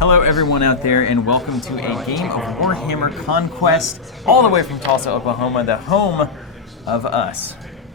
Hello everyone out there, and welcome to a game of Warhammer Conquest, all the way from Tulsa, Oklahoma, the home of us.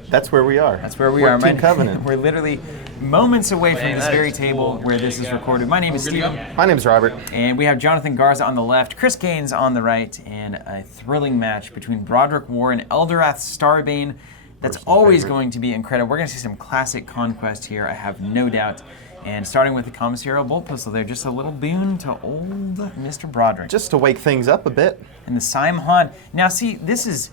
That's where we are. That's where we are. Team Covenant. We're literally moments away from this very table where this is recorded. My name is Steve. My name's Robert. And we have Jonathan Garza on the left, Chris Gaines on the right, and a thrilling match between Broderick Worr and Eldorath Starbane. That's always going to be incredible. We're going to see some classic Conquest here, I have no doubt. And starting with the commissarial bolt pistol there, just a little boon to old Mr. Broderick. Just to wake things up a bit. And the Simon. Now see, there's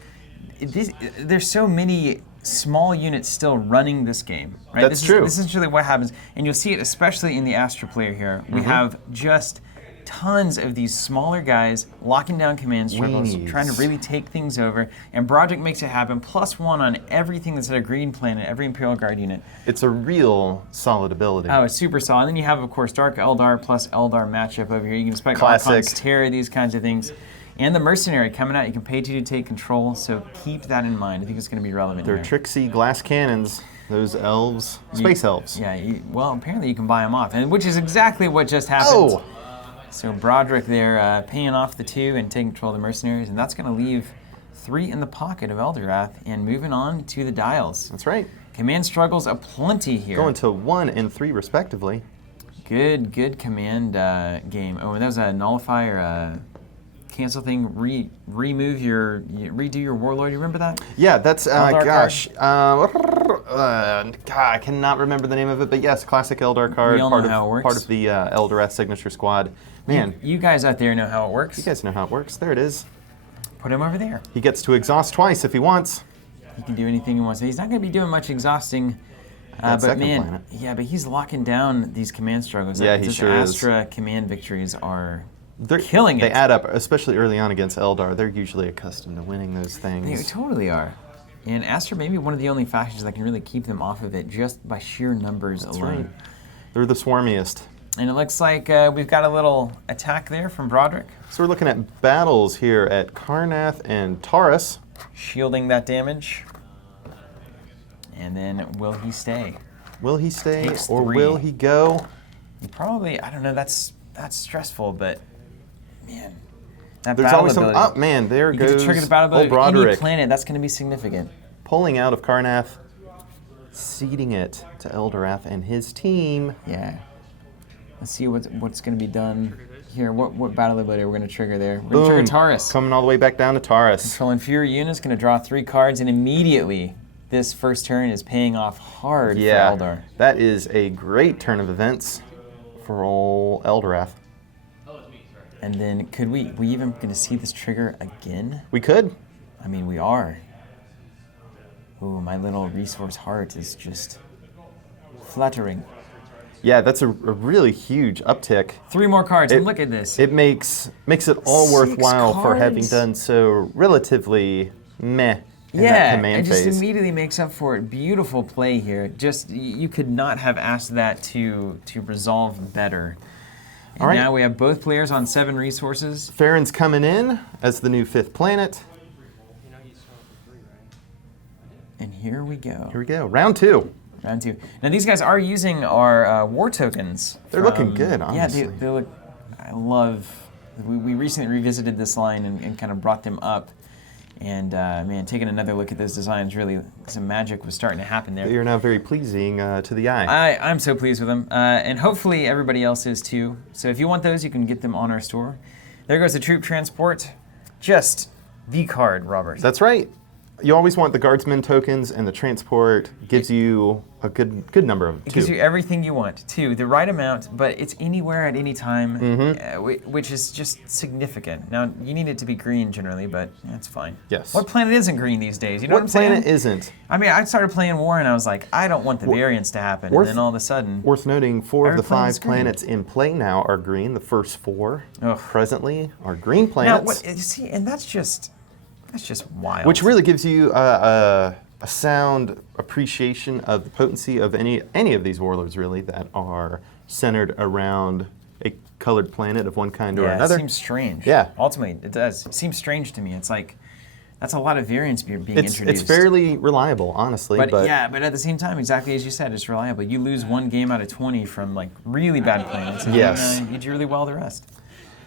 so many small units still running this game, right? That's true. This is really what happens. And you'll see it especially in the Astra player here. We have just tons of these smaller guys locking down command struggles, trying to really take things over, and Broderick makes it happen, +1 on everything that's at a green planet, every Imperial Guard unit. It's a real solid ability. Oh, it's super solid. And then you have, of course, Dark Eldar plus Eldar matchup over here. You can expect Classic. Archon's Terror, these kinds of things. And the Mercenary coming out, you can pay 2 to take control, so keep that in mind. I think it's going to be relevant They're here. tricksy glass cannons, those elves, space elves. Yeah, well, apparently you can buy them off, and which is exactly what just happened. Oh! So Broderick there paying off the 2 and taking control of the Mercenaries, and that's going to leave 3 in the pocket of Eldorath and moving on to the dials. That's right. Command struggles aplenty here. Going to 1 and 3 respectively. Good command game. Oh, and that was a nullify or cancel thing. Redo your warlord. You remember that? Yeah, that's Eldar I cannot remember the name of it, but yes, classic Eldar card. We all know how it works. Part of the Eldorath signature squad. Man, you guys out there know how it works. you guys know how it works. There it is. Put him over there. He gets to exhaust twice if he wants. He can do anything he wants. He's not going to be doing much exhausting. But man, planet. yeah, but he's locking down these command struggles. Yeah, he sure is. Astra command victories are They're killing it. They add up, especially early on against Eldar. They're usually accustomed to winning those things. They totally are. And Astra may be one of the only factions that can really keep them off of it just by sheer numbers alone. Right. They're the swarmiest. And it looks like we've got a little attack there from Broderick. So we're looking at battles here at Karnath and Taurus. Shielding that damage. And then will he stay? Will he stay Takes or 3. will he go? Probably, I don't know, that's stressful, but man. That There's battle always some, ability. oh man, there You goes can trigger the battle ability of any Broderick. planet, that's going to be significant. Pulling out of Karnath, ceding it to Eldorath and his team. Yeah. Let's see what's going to be done here. What battle ability we're going to trigger there? We're going to trigger Taurus. Coming all the way back down to Taurus. Controlling Fury units, going to draw 3 cards, and immediately this first turn is paying off hard for Eldar. That is a great turn of events for old Eldorath. And then could we even going to see this trigger again? We could. I mean, we are. Ooh, my little resource heart is just fluttering. Yeah, that's a really huge uptick. 3 more cards, and look at this. It makes it all 6 worthwhile for having cards. done so relatively meh in that Yeah, command it just phase. immediately makes up for it. Beautiful play here. Just, you could not have asked that to resolve better. And All right. now we have both players on 7 resources. Farron's coming in as the new 5th planet. And here we go. Here we go, round 2. Round 2. Now these guys are using our war tokens. They're looking good, honestly. Yeah, they look, I love, we recently revisited this line and kind of brought them up. And man, taking another look at those designs, really, some magic was starting to happen there. They are now very pleasing to the eye. I'm so pleased with them, and hopefully everybody else is too. So if you want those, you can get them on our store. There goes the troop transport. Just the card, Robert. That's right. You always want the guardsman tokens, and the transport gives you a good number of 2. It gives you everything you want, 2, the right amount, but it's anywhere at any time, which is just significant. Now, you need it to be green generally, but that's fine. Yes. What planet isn't green these days? You know what I'm What saying? planet isn't? I mean, I started playing War, and I was like, I don't want the variants to happen, and then all of a sudden... Worth noting, 4 of Every the planet's 5 green. planets in play now are green. The first 4 Ugh. presently are green Now, planets. see, and that's just wild. Which really gives you a sound appreciation of the potency of any of these warlords, really, that are centered around a colored planet of one kind or another. It seems strange. Yeah. Ultimately, it does. It seems strange to me. It's like That's a lot of variance being It's introduced. fairly reliable, honestly. But yeah, but at the same time, exactly as you said, it's reliable. You lose one game out of 20 from like really bad planets, and Yes. you do really well the rest.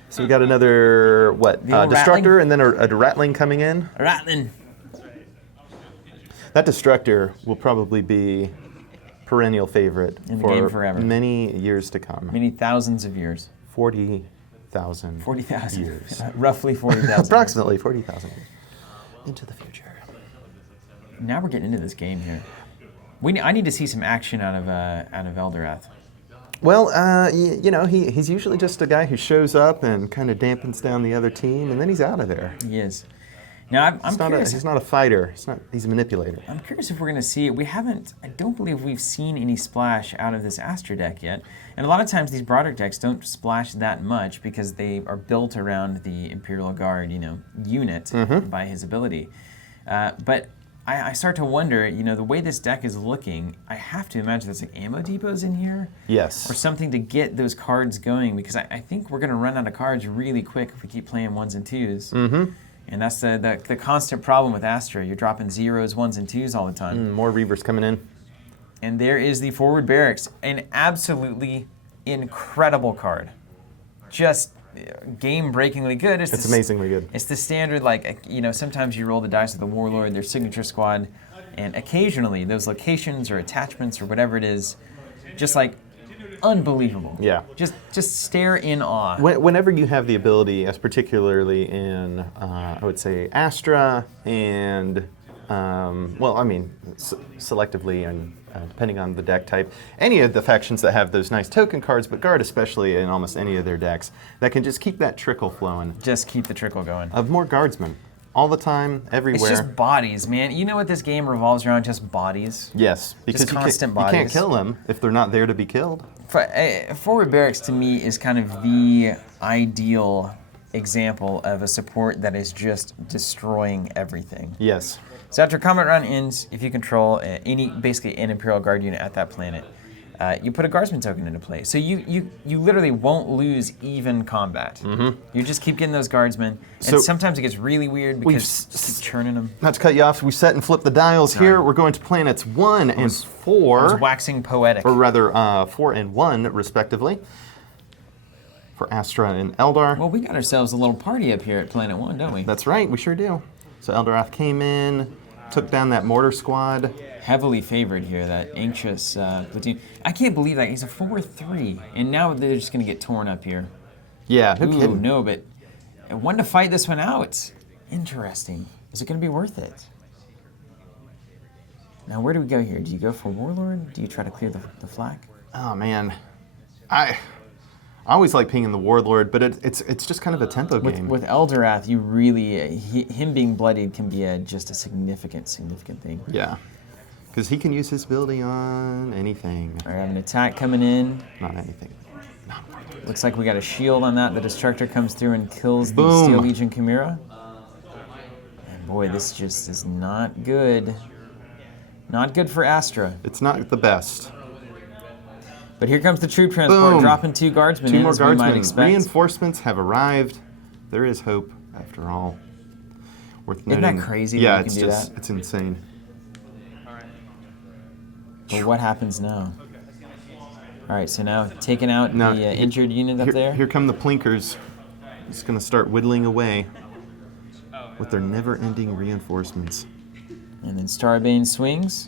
So we got another, what, The old Destructor, and then a Rattling coming in. Rattling. That Destructor will probably be perennial favorite In the for game forever. many years to come. Many thousands of years. 40,000 40,000. years. Roughly 40,000. Approximately 40,000 years. Into the future. Now we're getting into this game here. I need to see some action out of Eldorath. Well, you know, he's usually just a guy who shows up and kind of dampens down the other team, and then he's out of there. He is. Now I'm curious. He's not a fighter. He's a manipulator. I'm curious if we're going to see it. I don't believe we've seen any splash out of this Astra deck yet. And a lot of times these Broderick decks don't splash that much because they are built around the Imperial Guard, unit by his ability. But I start to wonder, the way this deck is looking, I have to imagine there's like ammo depots in here. Yes. Or something to get those cards going, because I think we're going to run out of cards really quick if we keep playing 1s and 2s. Mm-hmm. And that's the constant problem with Astra. You're dropping 0s, 1s, and 2s all the time. More Reavers coming in. And there is the Forward Barracks, an absolutely incredible card. Just game-breakingly good. It's amazingly good. It's the standard, sometimes you roll the dice with the Warlord, their signature squad, and occasionally those locations or attachments or whatever it is, just like unbelievable. Yeah. Just stare in awe. Whenever you have the ability, as particularly in, I would say, Astra and, selectively and depending on the deck type, any of the factions that have those nice token cards, but Guard especially in almost any of their decks, that can just keep that trickle flowing. Just keep the trickle going. Of more Guardsmen. All the time, everywhere. It's just bodies, man. You know what this game revolves around? Just bodies. Yes, because Just constant you bodies. can't kill them if they're not there to be killed. Forward Barracks to me is kind of the ideal example of a support that is destroying everything. Yes. So after combat round ends, if you control basically an Imperial Guard unit at that planet, you put a Guardsman token into play. So you literally won't lose even combat. Mm-hmm. You just keep getting those Guardsmen, and sometimes it gets really weird because you keep churning them. Not to cut you off, we set and flip the dials here. We're going to planets 1 and 4. I was waxing poetic. Or rather, 4 and 1, respectively, for Astra and Eldar. Well, we got ourselves a little party up here at Planet 1, don't we? That's right, we sure do. So Eldorath came in, took down that mortar squad. Heavily favored here, that anxious platoon. I can't believe that. He's a 4-3, and now they're just going to get torn up here. Yeah, no Ooh, kidding. no, but I wanted to fight this one out. Interesting. Is it going to be worth it? Now, where do we go here? Do you go for Warlord? Do you try to clear the flag? Oh, man. I always like pinging the Warlord, but it's just kind of a tempo game. With Eldorath, you really, him being bloodied can be just a significant thing. Yeah, because he can use his ability on anything. All right, I have an attack coming in. Not anything. Looks like we got a shield on that. The Destructor comes through and kills the Boom. Steel Legion Chimera. And boy, this just is not good. Not good for Astra. It's not the best. But here comes the troop transport, Boom. dropping 2 Guardsmen Two in, more as we might Guardsmen. expect. Reinforcements have arrived. There is hope, after all. Worth Isn't noting. that crazy Yeah, that you can do that? It's insane. But what happens now? All right, so now taking out Now, the injured unit up there. Here come the Plinkers. Just going to start whittling away with their never-ending reinforcements. And then Starbane swings,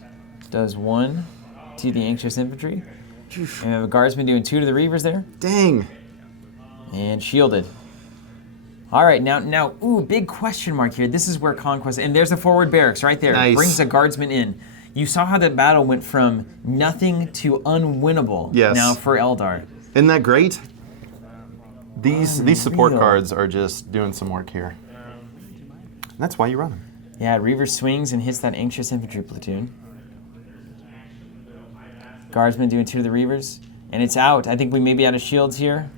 does 1 to the Anxious Infantry. And we have a Guardsman doing 2 to the Reavers there. Dang! And shielded. All right, now, big question mark here. This is where Conquest, and there's the Forward Barracks right there. Nice. Brings a Guardsman in. You saw how that battle went from nothing to unwinnable now for Eldar. Isn't that great? These support Unreal. cards are just doing some work here. And that's why you run them. Yeah, Reaver swings and hits that Anxious Infantry platoon. Guardsman doing 2 to the Reavers. And it's out. I think we may be out of shields here.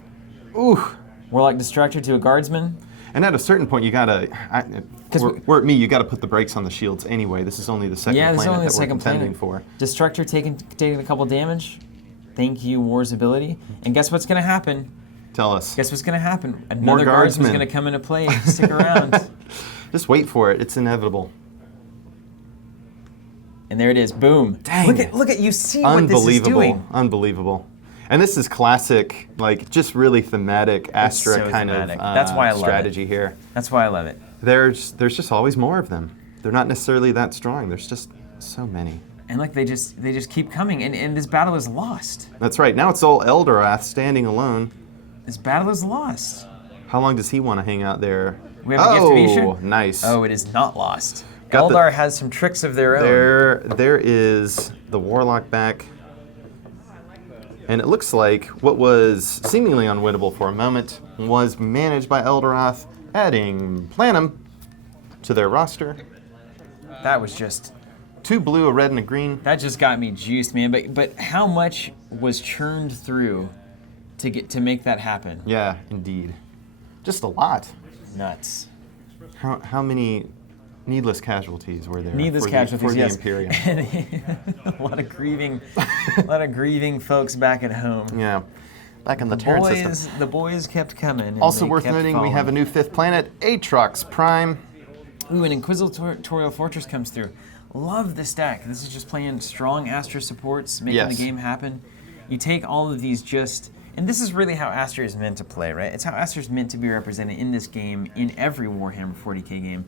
Ooh! Warlock Destructor to a Guardsman. And at a certain point, you gotta. We're at me. You gotta put the brakes on the shields anyway. This is only the second Yeah, this is planet only the that we're second contending planet. for. Destructor taking a couple damage. Thank you, War's ability. And guess what's going to happen? Tell us. Guess what's going to happen? Another Guardsman's Guardsmen. going to come into play. Stick around. Just wait for it. It's inevitable. And there it is. Boom. Dang. Look at you see what this is doing. Unbelievable. And this is classic, like just really thematic Astra so kind thematic. of That's why I love strategy here. That's why I love it. There's just always more of them. They're not necessarily that strong. There's just so many. And like they just keep coming, and this battle is lost. That's right. Now it's all Eldorath standing alone. This battle is lost. How long does he want to hang out there? We have a gift of Isha? Nice. Oh, it is not lost. Got Eldar has some tricks of their own. There is the Warlock back. And it looks like what was seemingly unwinnable for a moment was managed by Eldorath, adding Planum to their roster. That was just... 2 blue, a red, and a green. That just got me juiced, man. But how much was churned through to make that happen? Yeah, indeed. Just a lot. Nuts. How many needless casualties were there? Needless for casualties, the yes. Imperium? a lot of grieving folks back at home. Yeah. Back in the turret system. The boys kept coming. And Also they worth kept noting, following. we have a new 5th planet, Atrox Prime. Ooh, an Inquisitorial Fortress comes through. Love this deck. This is just playing strong Astra supports, making the game happen. You take all of these and this is really how Astra is meant to play, right? It's how Astra is meant to be represented in this game, in every Warhammer 40k game.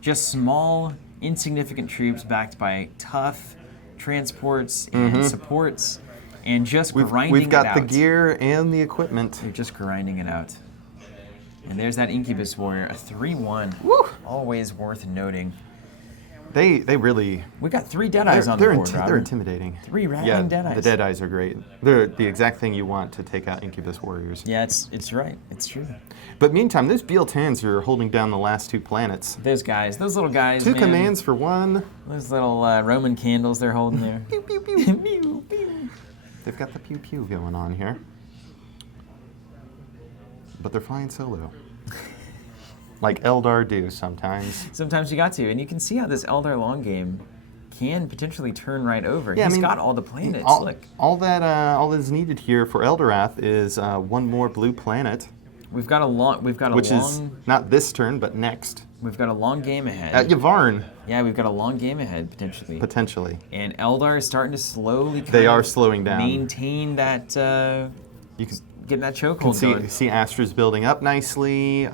Just small, insignificant troops backed by tough transports and supports, and just grinding it out. We've got the gear and the equipment. You're just grinding it out. And there's that Incubus Warrior, a 3/1. Woo! Always worth noting. They really... We got 3 Deadeyes on the board, They're intimidating. 3 rattling Deadeyes. The Deadeyes are great. They're the exact thing you want to take out Incubus Warriors. Yeah, it's right. It's true. But meantime, those Beal-Tans are holding down the last 2 planets. Those little guys, 2 man. commands for 1. Those little Roman candles they're holding there. Pew, pew, pew. Pew, pew. They've got the pew-pew going on here. But they're flying solo. Like Eldar do sometimes. Sometimes you got to, and you can see how this Eldar long game can potentially turn right over. Yeah, He's got all the planets. Look, all that is needed here for Eldorath is 1 more blue planet. Which is not this turn, but next. We've got a long game ahead. At Yavharn. Yeah, we've got a long game ahead potentially. Potentially. And Eldar is starting to slowly. They are slowing down. Maintain that. You can. Getting that chokehold going. See Astra's building up nicely,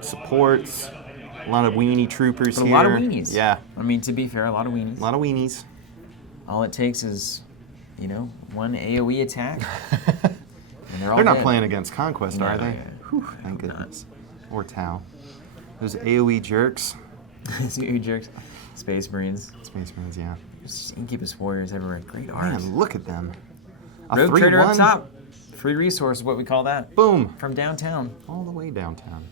supports, a lot of weenie troopers here. A lot of weenies. Yeah. I mean, to be fair, a lot of weenies. A lot of weenies. All it takes is, 1 AoE attack. And they're not playing against Conquest, are they? Yeah. Whew, thank goodness. Or Tau. Those AoE jerks. AoE jerks. Space Marines. Space Marines, yeah. Just Incubus Warriors everywhere. Great art. Man, look at them. A Rogue Trader 3/1. up top. Free resource is what we call that. Boom. From downtown. All the way downtown.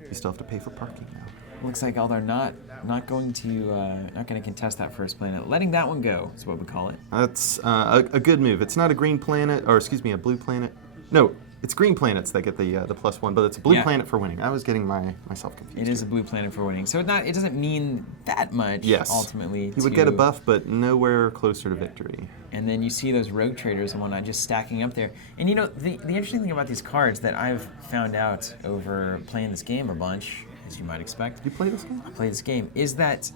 You still have to pay for parking now. Looks like Eldar not going to contest that first planet. Letting that one go is what we call it. That's a good move. It's not a green planet, or excuse me, a blue planet. No, it's green planets that get the +1, but it's a blue planet for winning. I was getting myself confused. It is a blue planet for winning, so it doesn't mean that much. Yes. Ultimately, you would get a buff, but nowhere closer to victory. And then you see those rogue traders and whatnot just stacking up there. And the interesting thing about these cards that I've found out over playing this game a bunch, as you might expect. You play this game? I play this game, is that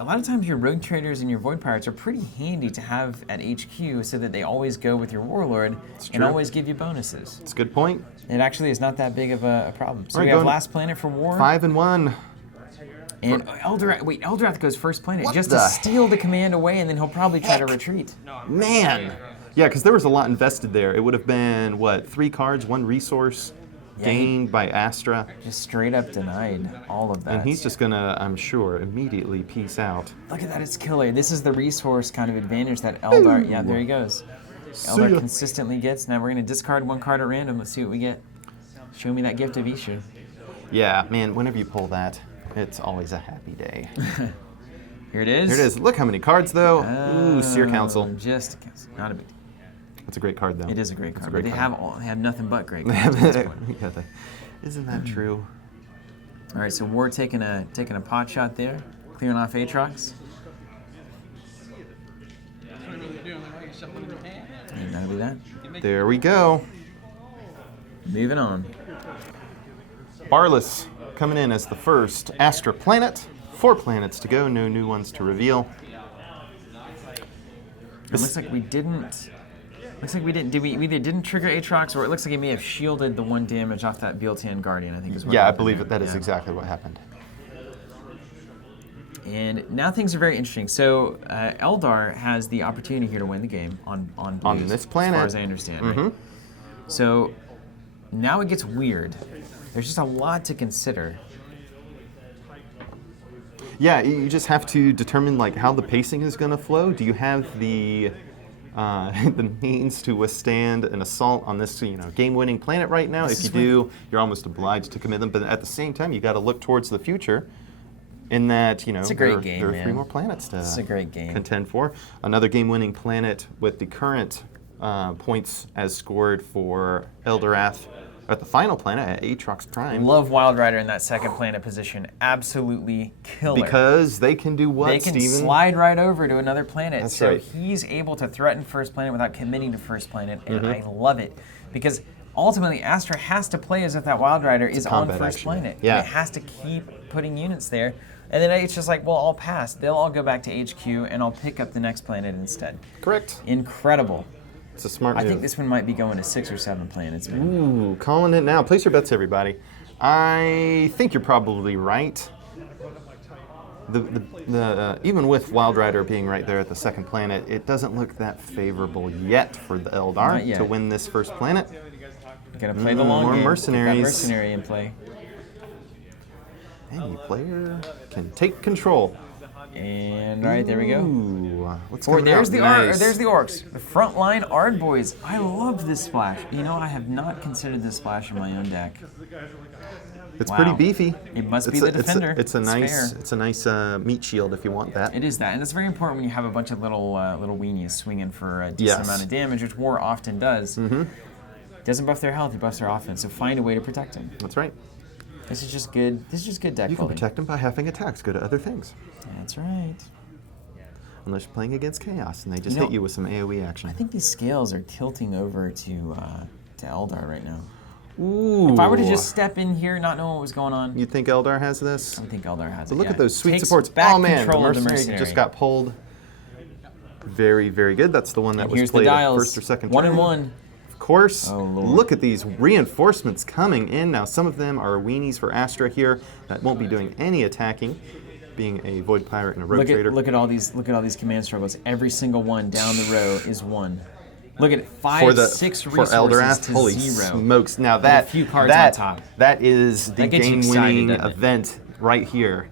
a lot of times your rogue traders and your void pirates are pretty handy to have at HQ so that they always go with your warlord and always give you bonuses. It's a good point. It actually is not that big of a problem. So right, we have last planet for war. 5-1. And Eldorath goes first planet What just the to steal the command away, and then he'll probably try to retreat. Man. Yeah, because there was a lot invested there. It would have been, 3 cards, 1 resource gained by Astra. Just straight up denied all of that. And he's just going to, I'm sure, immediately peace out. Look at that, it's killer. This is the resource kind of advantage that Eldar, yeah, there he goes. Eldar consistently gets. Now we're going to discard 1 card at random. Let's see what we get. Show me that gift of Isha. Yeah, man, whenever you pull that, it's always a happy day. Here it is. Here it is. Look how many cards, though. Ooh, Seer Council. Just a council. Not a big deal. It's a great card, though. It is a great card. But they have nothing but great Yeah, cards. Isn't that true? All right, so Worr taking a pot shot there, clearing off Atrox. And that'll be that. There we go. Moving on. Barless. coming in as the first Astra planet. 4 planets to go, no new ones to reveal. It looks like we didn't. Did we either didn't trigger Aatrox, or it looks like it may have shielded the 1 damage off that Bealtan Guardian, I think is what Yeah, I happened believe there. that is exactly what happened. And now things are very interesting. So Eldar has the opportunity here to win the game on blues, On this planet. as far as I understand. Right? So now it gets weird. There's just a lot to consider. Yeah, you just have to determine like how the pacing is going to flow. Do you have the the means to withstand an assault on this, game-winning planet right now? If you do, you're almost obliged to commit them. But at the same time, you got to look towards the future. In that, it's a great game, there are man. 3 more planets to It's a great game. contend for. Another game-winning planet with the current points as scored for Eldorath at the final planet at Aatrox Prime. Love Wild Rider in that second planet position. Absolutely killer. Because they can do what, they can Steven? slide right over to another planet. That's so right. he's able to threaten first planet without committing to first planet, and I love it. Because ultimately, Astra has to play as if that Wild Rider is on combat first action. planet. Yeah. And it has to keep putting units there. And then it's just like, well, I'll pass. They'll all go back to HQ, and I'll pick up the next planet instead. Correct. Incredible. It's a smart move. I think this one might be going to 6 or 7 planets, man. Ooh, calling it now. Place your bets, everybody. I think you're probably right. Even with Wild Rider being right there at the second planet, it doesn't look that favorable yet for the Not Eldar yet. to win this first planet. You gotta play the long More game. Keep mercenaries. that mercenary in play. Any player can take control. And all right, there we go. Ooh, what's Or coming there's out? the Nice. there's the orcs. The frontline Ard boys. I love this splash. I have not considered this splash in my own deck. It's Wow. pretty beefy. It must be the defender. It's a nice fair. it's a nice meat shield if you want that. It is that, and it's very important when you have a bunch of little weenies swinging for a decent Yes. amount of damage, which Worr often does. Doesn't buff their health, he buffs their offense. So find a way to protect him. That's right. This is just good. This is just good deck You can building. protect them by having attacks go to other things. That's right. Unless you're playing against Chaos and they just You know, hit you with some AoE action. I think these scales are tilting over to Eldar right now. Ooh. If I were to just step in here, not knowing what was going on, You think Eldar has this? I think Eldar has So it. look yeah. at those sweet Takes supports. back Oh man, the control of mercenary just got pulled. Very, very good. That's the one that And was here's the played at dials. first or second 1 turn. and 1. Of course. Oh, Lord. Look at these reinforcements coming in. Now some of them are weenies for Astra here that won't be doing any attacking, being a Void Pirate and a Rogue Trader. Look at all these command struggles. Every single one down the row is 1. Look at it, 5, for the 6 for resources Eldorath, to holy 0. smokes! Now And a that few cards that on top. that is the That gets you game-winning excited, doesn't it? event right here,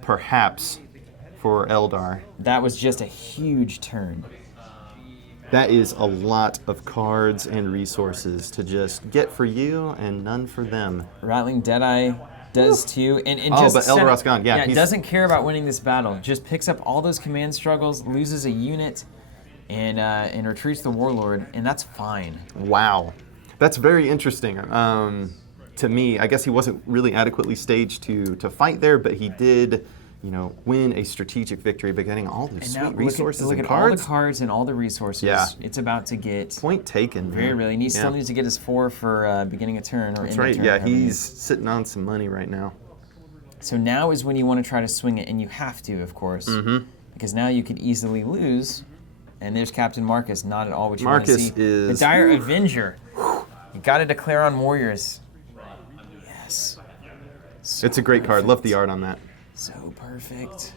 perhaps for Eldar. That was just a huge turn. That is a lot of cards and resources to just get for you and none for them. Rattling Deadeye does too, and Oh, just but set- Eldorath's gone. Yeah, he's- doesn't care about winning this battle. Just picks up all those command struggles, loses a unit, and retreats the Warlord, and that's fine. Wow, that's very interesting. To me, I guess he wasn't really adequately staged to fight there, but he did, win a strategic victory by getting all those And sweet now resources look and at all the cards. cards and all the resources. Yeah. It's about to get Point taken. very man. really. He still Yeah. needs to get his 4 for beginning a turn or That's end of right. turn. Yeah, however it he's is. sitting on some money right now. So now is when you want to try to swing it, and you have to, of course, because now you could easily lose. And there's Captain Marcus, not at all what you want to Marcus see. is- The Dire Avenger. You got to declare on warriors. Yes. So It's a great card. Love the art on that. So perfect.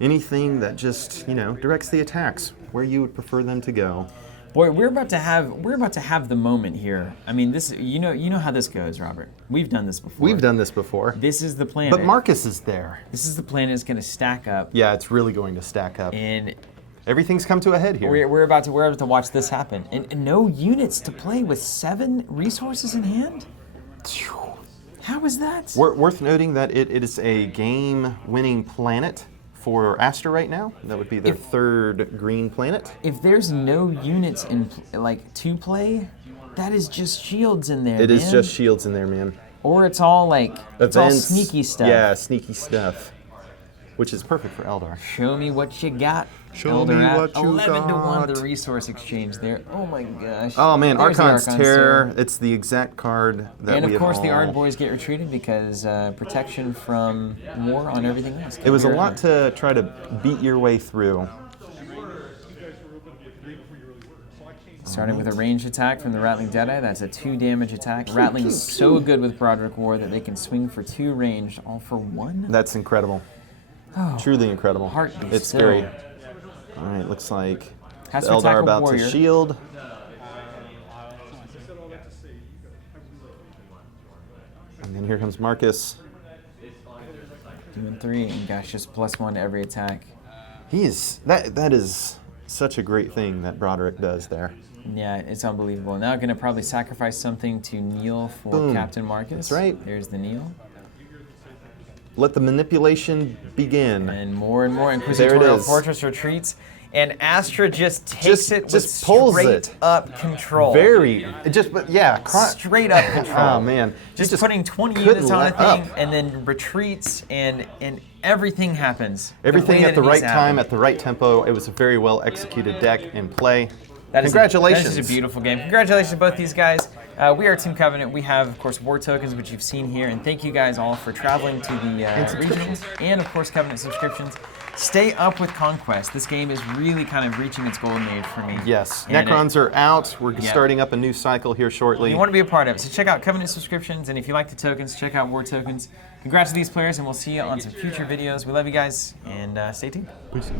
Anything that just, directs the attacks where you would prefer them to go. Boy, we're about to have the moment here. I mean, this you know how this goes, Robert. We've done this before. We've done this before. This is the planet. But Marcus is there. This is the planet that's going to stack up, Yeah, it's really going to stack up. and Everything's come to a head here. we're about to watch this happen. And no units to play with 7 resources in hand. How is that? Worth noting that it is a game-winning planet for Astra right now. That would be their third green planet. If there's no units in to play, that is just shields in there. It is man. just shields in there, man. Or it's all it's all Events, sneaky stuff. Yeah, sneaky stuff. which is perfect for Eldar. Show me what you got. Show me Eldorath. what you 11 to 1 got. the resource exchange there. Oh my gosh. Oh man, There's the Archon's Archon's Terror. It's the exact card that And we of course, the all... Ard boys get retreated because protection from war on everything else. It was a lot to try to beat your way through. Starting with a ranged attack from the Rattling Deadeye. That's a 2 damage attack. Rattling is so good with Broderick Worr that they can swing for 2 ranged, all for 1. That's incredible. Oh, Truly incredible. heart be It's still. scary. All right, looks like Has the to attack Eldar a about warrior. to shield. And then here comes Marcus. Doing 3, and gosh, just +1 to every attack. He is that is such a great thing that Broderick does there. Yeah, it's unbelievable. Now going to probably sacrifice something to kneel for Boom. Captain Marcus. That's right. There's the kneel. Let the manipulation begin. And more There Inquisitorial it is. Fortress retreats. And Astra just takes it with just pulls straight it. up control. But yeah, Straight up control. Oh man, Just putting 20 couldn't units on a let up. thing and then retreats and everything happens. Everything way at the that it needs right to time, happen. at the right tempo. It was a very well executed deck in play. Congratulations. Congratulations. That is a beautiful game. Congratulations to both these guys. We are Team Covenant. We have, of course, war tokens, which you've seen here. And thank you guys all for traveling to the regionals and, of course, Covenant subscriptions. Stay up with Conquest. This game is really kind of reaching its golden age for me. Yes, And Necrons are out. We're starting up a new cycle here shortly. you want to be a part of it. So check out Covenant subscriptions. And if you like the tokens, check out war tokens. Congrats to these players, and we'll see you on some future videos. We love you guys, and stay tuned. Peace.